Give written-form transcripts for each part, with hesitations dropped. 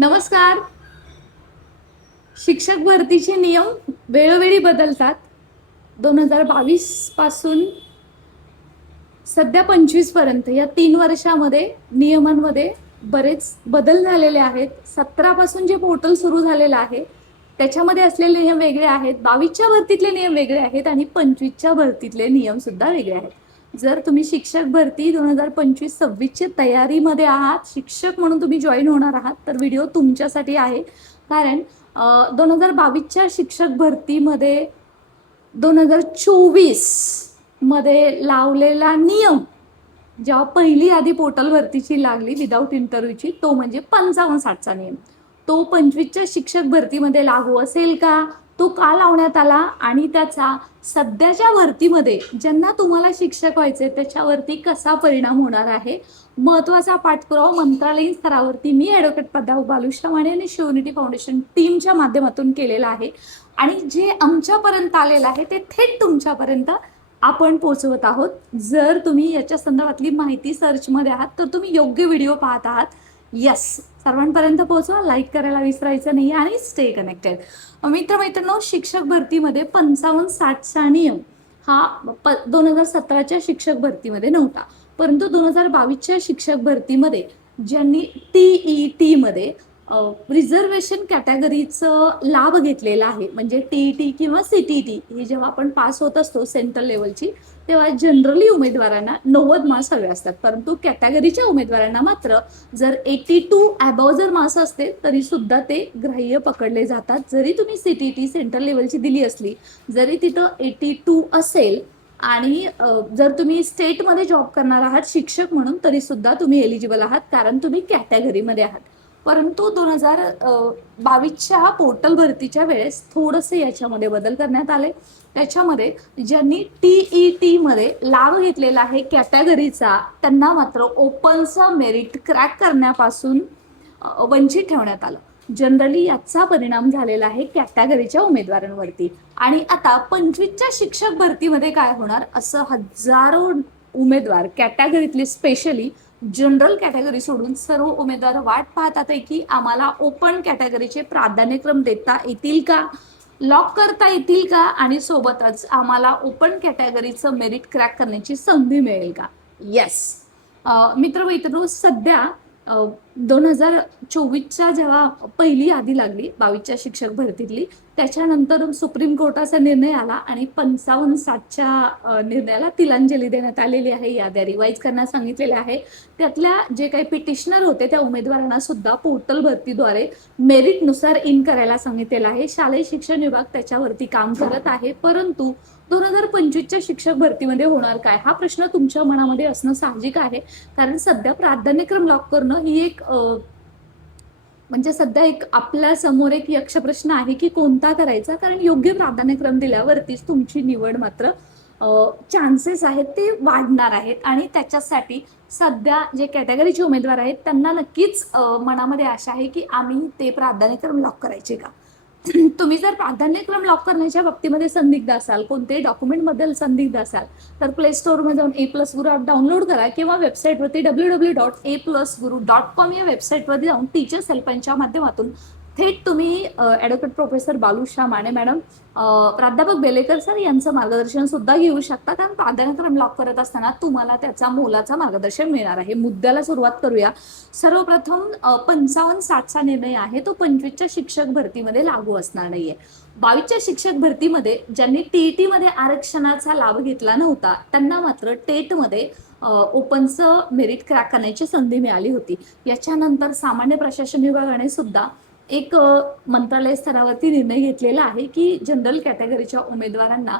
नमस्कार. शिक्षक भरतीचे नियम वेळोवेळी बदलतात. 2022 पासून सध्या 25 पर्यंत या 3 वर्षामध्ये नियमांमध्ये बरेच बदल झालेले आहेत. 17 पासून जे पोर्टल सुरू झालेलं आहे त्याच्यामध्ये असलेले नियम वेगळे आहेत. 22च्या भरतीतले नियम वेगळे आहेत आणि 25च्या भरतीतले नियम सुद्धा वेगळे आहेत. जर तुम्ही शिक्षक भरती 2025-26ची तयारीमध्ये आहात, शिक्षक म्हणून तुम्ही जॉईन होणार आहात, तर व्हिडिओ तुमच्यासाठी आहे. कारण 2022च्या शिक्षक भरतीमध्ये 2024 मध्ये लावलेला नियम जेव्हा पहिली आधी पोर्टल भरतीची लागली विदाऊट इंटरव्ह्यूची, तो म्हणजे 55-60चा नियम, तो 25च्या शिक्षक भरतीमध्ये लागू असेल का, तो का लावण्यात आला आणि त्याचा सध्याच्या भरतीमध्ये ज्यांना तुम्हाला शिक्षक व्हायचे त्याच्यावरती कसा परिणाम होणार आहे, महत्वाचा पाठपुरावा मंत्रालयीन स्तरावरती मी ॲडव्होकेट प्राध्यापक बालुश्रा माने आणि शिवनिटी फाउंडेशन टीमच्या माध्यमातून केलेला आहे. आणि जे आमच्यापर्यंत आलेलं आहे ते थेट तुमच्यापर्यंत आपण पोहोचवत आहोत. जर तुम्ही याच्या संदर्भातली माहिती सर्चमध्ये आहात तर तुम्ही योग्य व्हिडिओ पाहत आहात. यस, सर्वांपर्यंत पोहोचवा, लाईक करायला विसरायचं नाही आणि स्टे कनेक्टेड. मित्रमैत्रिणींनो, शिक्षक भरतीमध्ये 55-60चा नियम हा 2017च्या शिक्षक भरतीमध्ये नव्हता, परंतु 2022च्या शिक्षक भरतीमध्ये ज्यांनी TET मध्ये रिझर्वेशन कॅटेगरीचं लाभ घेतलेला आहे, म्हणजे TET किंवा CTT हे जेव्हा आपण पास होत असतो सेंट्रल लेवलची, तेव्हा जनरली उमेदवारांना 90 मार्क्स हवे असतात, परंतु कॅटेगरीच्या उमेदवारांना मात्र जर 82 अबव जर मार्क्स असते तरी सुद्धा ते ग्राह्य पकडले जातात. जरी तुम्ही CTT सेंट्रल लेवलची दिली असली, जरी तिथं 82 असेल आणि जर तुम्ही स्टेटमध्ये जॉब करणार आहात शिक्षक म्हणून, तरी सुद्धा तुम्ही एलिजिबल आहात, कारण तुम्ही कॅटेगरीमध्ये आहात. परंतु 2022च्या पोर्टल भरतीच्या वेळेस थोडंसं याच्यामध्ये बदल करण्यात आले. त्याच्यामध्ये ज्यांनी TET मध्ये लाभ घेतलेला आहे कॅटेगरीचा, त्यांना मात्र ओपनचं मेरिट क्रॅक करण्यापासून वंचित ठेवण्यात आलं. जनरली याचा परिणाम झालेला आहे कॅटेगरीच्या उमेदवारांवरती. आणि आता 25च्या शिक्षक भरतीमध्ये काय होणार, असं हजारो उमेदवार कॅटेगरीतले, स्पेशली जनरल कॅटेगरी सोडून सर्व उमेदवार वाट पाहतात की आम्हाला ओपन कॅटेगरीचे प्राधान्यक्रम देता येतील का, लॉक करता येतील का, आणि सोबतच आम्हाला ओपन कॅटेगरीचं मेरिट क्रॅक करण्याची संधी मिळेल का. येस मित्रमैत्रिणींनो, सध्या 2024च्या जेव्हा पहिली यादी लागली 22च्या शिक्षक भरतीतली, त्याच्यानंतर सुप्रीम कोर्टाचा निर्णय आला आणि 55-60च्या निर्णयाला तिलांजली देण्यात आलेली आहे. याद्या रिवाईज करण्यास सांगितलेल्या आहे. त्यातल्या जे काही पिटिशनर होते त्या उमेदवारांना सुद्धा पोर्टल भरतीद्वारे मेरिटनुसार इन करायला सांगितलेलं आहे. शालेय शिक्षण विभाग त्याच्यावरती काम करत आहे. परंतु 2025च्या शिक्षक भरतीमध्ये होणार काय, हा प्रश्न तुमच्या मनामध्ये असणं साहजिक आहे. कारण सध्या प्राधान्यक्रम लॉक करणं ही एक म्हणजे सध्या एक आपल्या समोर एक यक्ष प्रश्न आहे की कोणता करायचा, कारण योग्य प्राधान्यक्रम दिल्यावरतीच तुमची निवड मात्र चान्सेस आहेत ते वाढणार आहेत. आणि त्याच्यासाठी सध्या जे कॅटेगरीचे उमेदवार आहेत त्यांना नक्कीच मनामध्ये आशा आहे की आम्ही ते प्राधान्यक्रम लॉक करायचे का. तुम्ही जर प्राधान्यक्रम लॉक करण्याच्या बाबतीमध्ये संदिग्ध असाल, कोणत्याही डॉक्युमेंटबद्दल संदिग्ध असाल, तर प्ले स्टोअरमध्ये जाऊन A+गुरु ॲप डाउनलोड करा किंवा वेबसाईटवरती www.aplusguru.com या वेबसाईटवरती जाऊन टीचर्स हेल्पलाईनच्या माध्यमातून थेट तुम्ही ॲडव्होकेट प्रोफेसर बालुश्रा माने मॅडम, प्राध्यापक बेलेकर सर यांचं मार्गदर्शन सुद्धा घेऊ शकता. कारण प्राधान्यक्रम लॉक करत असताना तुम्हाला त्याचा मोलाचा मार्गदर्शन मिळणार आहे. मुद्द्याला सुरुवात करूया. सर्वप्रथम 55-60चा निर्णय आहे तो 25च्या शिक्षक भरतीमध्ये लागू असणार नाहीये. 22च्या शिक्षक भरतीमध्ये ज्यांनी TET मध्ये आरक्षणाचा लाभ घेतला नव्हता त्यांना मात्र टेटमध्ये ओपनचं मेरिट क्रॅक करण्याची संधी मिळाली होती. याच्यानंतर सामान्य प्रशासन विभागाने सुद्धा एक मंत्रालय स्तरावरती निर्णय घेतलेला आहे की जनरल कॅटेगरीच्या उमेदवारांना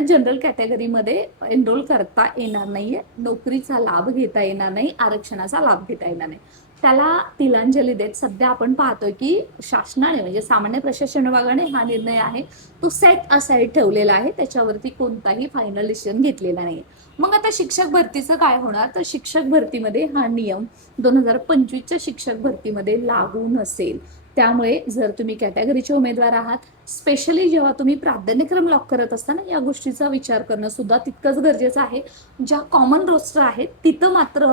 जनरल कॅटेगरीमध्ये एनरोल करता येणार नाहीये, नोकरीचा लाभ घेता येणार नाही, आरक्षणाचा लाभ घेता येणार नाही. त्याला तिलांजली देत सध्या आपण पाहतोय की शासनाने म्हणजे सामान्य प्रशासन विभागाने हा निर्णय आहे तो सेट असाइड ठेवलेला आहे, त्याच्यावरती कोणताही फायनल डिसिजन घेतलेला नाही. मग आता शिक्षक भरतीचं काय होणार, तर शिक्षक भरतीमध्ये हा नियम 2025च्या शिक्षक भरतीमध्ये लागू नसेल. त्यामुळे जर तुम्ही कॅटेगरीचे उमेदवार आहात, स्पेशली जेव्हा तुम्ही प्राधान्यक्रम लॉक करत असताना या गोष्टीचा विचार करणं सुद्धा तितकंच गरजेचं आहे. ज्या कॉमन रोस्टर आहेत तिथं मात्र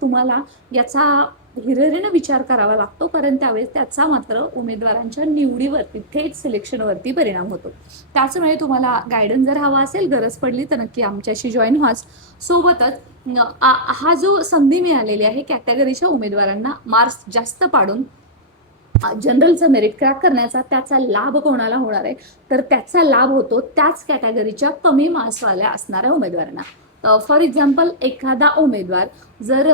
तुम्हाला याचा हिरिरीने विचार करावा लागतो, कारण त्यावेळेस त्याचा मात्र उमेदवारांच्या निवडीवरती, थेट सिलेक्शनवरती परिणाम होतो. त्याचमुळे तुम्हाला गायडन्स जर हवा असेल, गरज पडली तर नक्की आमच्याशी जॉईन व्हाच. सोबतच हा जो संधी मिळालेली आहे कॅटेगरीच्या उमेदवारांना मार्क्स जास्त पाडून जनरलचं मेरिट क्रॅक करण्याचा, त्याचा लाभ कोणाला होणार आहे, तर त्याचा लाभ होतो त्याच कॅटेगरीच्या कमी मार्क्सवाल्या असणाऱ्या उमेदवारांना. फॉर एक्झाम्पल, एखादा उमेदवार जर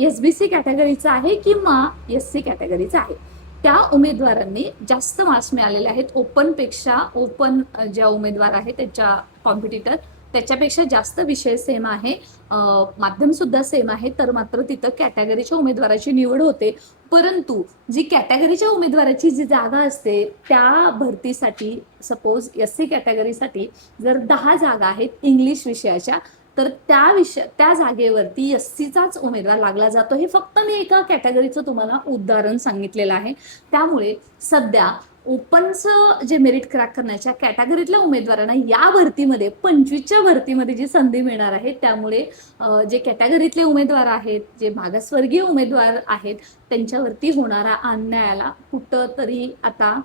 SBC कॅटेगरीचा आहे किंवा SC कॅटेगरीचा आहे, त्या उमेदवारांनी जास्त मार्क्स मिळालेले आहेत ओपनपेक्षा, ओपन ज्या उमेदवार आहेत त्यांच्या कॉम्पिटिटर त्याच्यापेक्षा जास्त विषय सेम आहे, माध्यम सुद्धा सेम आहे, तर मात्र तिथं कॅटेगरीच्या उमेदवाराची निवड होते. परंतु जी कॅटेगरीच्या उमेदवाराची जी जागा असते त्या भरतीसाठी, सपोज SC कॅटेगरीसाठी जर 10 जागा आहेत इंग्लिश विषयाच्या, तर त्या जागेवरती SCचाच उमेदवार लागला जातो. हे फक्त मी एका कॅटेगरीचं तुम्हाला उदाहरण सांगितलेलं आहे. त्यामुळे सध्या ओपनचं जे मेरिट क्रॅक करण्याच्या कॅटेगरीतल्या उमेदवारांना या भरतीमध्ये 25च्या भरतीमध्ये जी संधी मिळणार आहे, त्यामुळे जे कॅटेगरीतले उमेदवार आहेत, जे मागासवर्गीय उमेदवार आहेत, त्यांच्यावरती होणारा अन्यायाला कुठं तरी आता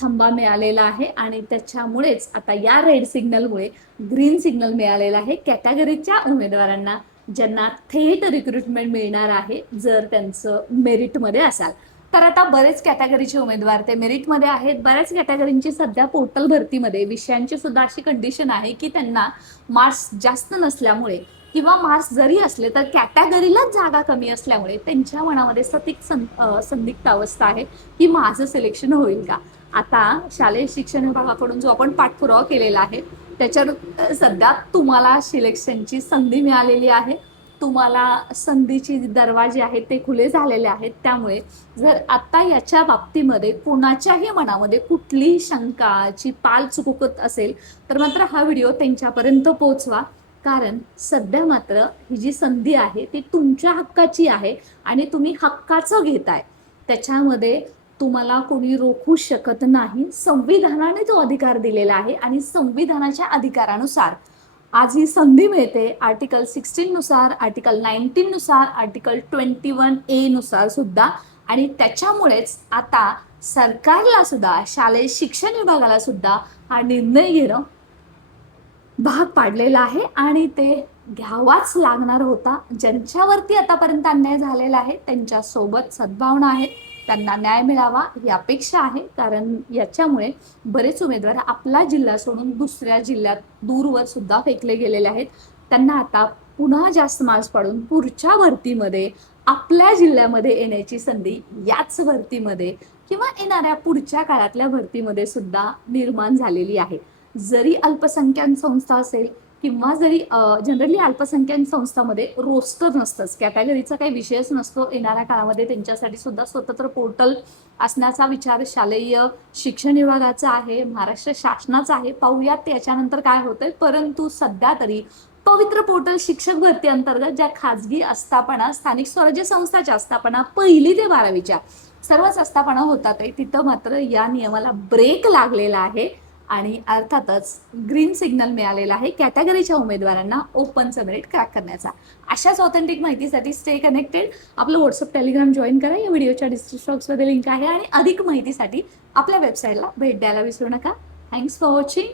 थांबा मिळालेला आहे. आणि त्याच्यामुळेच आता या रेड सिग्नलमुळे ग्रीन सिग्नल मिळालेला आहे कॅटेगरीच्या उमेदवारांना, ज्यांना थेट रिक्रुटमेंट मिळणार आहे जर त्यांचं मेरिटमध्ये असाल. तर आता बरेच कॅटेगरीचे उमेदवार ते मेरिटमध्ये आहेत. बऱ्याच कॅटेगरींची सध्या पोर्टल भरतीमध्ये विषयांची सुद्धा अशी कंडिशन आहे की त्यांना मार्क्स जास्त नसल्यामुळे किंवा मार्क्स जरी असले तर कॅटेगरीलाच जागा कमी असल्यामुळे त्यांच्या मनामध्ये सतत संदिग्ध अवस्था आहे की माझं सिलेक्शन होईल का. आता शालेय शिक्षण विभागाकडून जो आपण पाठपुरावा केलेला आहे त्याच्यात सध्या तुम्हाला सिलेक्शनची संधी मिळालेली आहे. तुम्हाला संधीची दरवाजे आहेत ते खुले झालेले आहेत. त्यामुळे जर आता याच्या बाबतीमध्ये कोणाच्याही मनामध्ये कुठलीही शंकाची पाल चुकत असेल तर मात्र हा व्हिडिओ त्यांच्यापर्यंत पोहोचवा, कारण सध्या मात्र ही जी संधी आहे ती तुमच्या हक्काची आहे आणि तुम्ही हक्काचं घेताय. त्याच्यामध्ये तुम्हाला कोणी रोखू शकत नाही. संविधानाने तो अधिकार दिलेला आहे आणि संविधानाच्या अधिकारानुसार आज ही संधी मिळते. आर्टिकल 16 नुसार, आर्टिकल 19 नुसार, आर्टिकल 21A नुसार सुद्धा. आणि त्याच्यामुळेच आता सरकारला सुद्धा, शालेय शिक्षण विभागाला सुद्धा हा निर्णय घेणं भाग पाडलेला आहे आणि ते घ्यावाच लागणार होता. ज्यांच्यावरती आतापर्यंत अन्याय झालेला आहे त्यांच्यासोबत सद्भावना आहेत, त्यांना न्याय मिळावा ही अपेक्षा आहे. कारण याच्यामुळे बरेच उमेदवार आपला जिल्हा सोडून दुसऱ्या जिल्ह्यात दूरवर सुद्धा फेकले गेलेले आहेत. त्यांना आता पुन्हा जास्त मार्क्स पाडून पुढच्या भरतीमध्ये आपल्या जिल्ह्यामध्ये येण्याची संधी याच भरतीमध्ये किंवा येणाऱ्या पुढच्या काळातल्या भरतीमध्ये सुद्धा निर्माण झालेली आहे. जरी अल्पसंख्याक संस्था असेल किंवा जरी जनरली अल्पसंख्याक संस्थांमध्ये रोस्टर नसतंच, कॅटेगरीचा काही विषयच नसतो, येणाऱ्या काळामध्ये त्यांच्यासाठी सुद्धा स्वतंत्र पोर्टल असण्याचा विचार शालेय शिक्षण विभागाचा आहे, महाराष्ट्र शासनाचा आहे. पाहूयात त्याच्यानंतर काय होतंय. परंतु सध्या तरी पवित्र पोर्टल शिक्षक भरती अंतर्गत ज्या खाजगी आस्थापना, स्थानिक स्वराज्य संस्थाच्या आस्थापना 1ली ते 12वीच्या सर्वच आस्थापना होतात आहे, तिथं मात्र या नियमाला ब्रेक लागलेला आहे आणि अर्थातच ग्रीन सिग्नल मिळालेला आहे कॅटेगरीच्या उमेदवारांना ओपनचं मेरिट क्रॅक करण्याचा. अशाच ऑथेंटिक माहितीसाठी स्टे कनेक्टेड. आपलं व्हॉट्सअप, टेलिग्राम जॉईन करा. या व्हिडिओच्या डिस्क्रिप्शन बॉक्समध्ये लिंक आहे आणि अधिक माहितीसाठी आपल्या वेबसाईटला भेट द्यायला विसरू नका. Thanks for watching.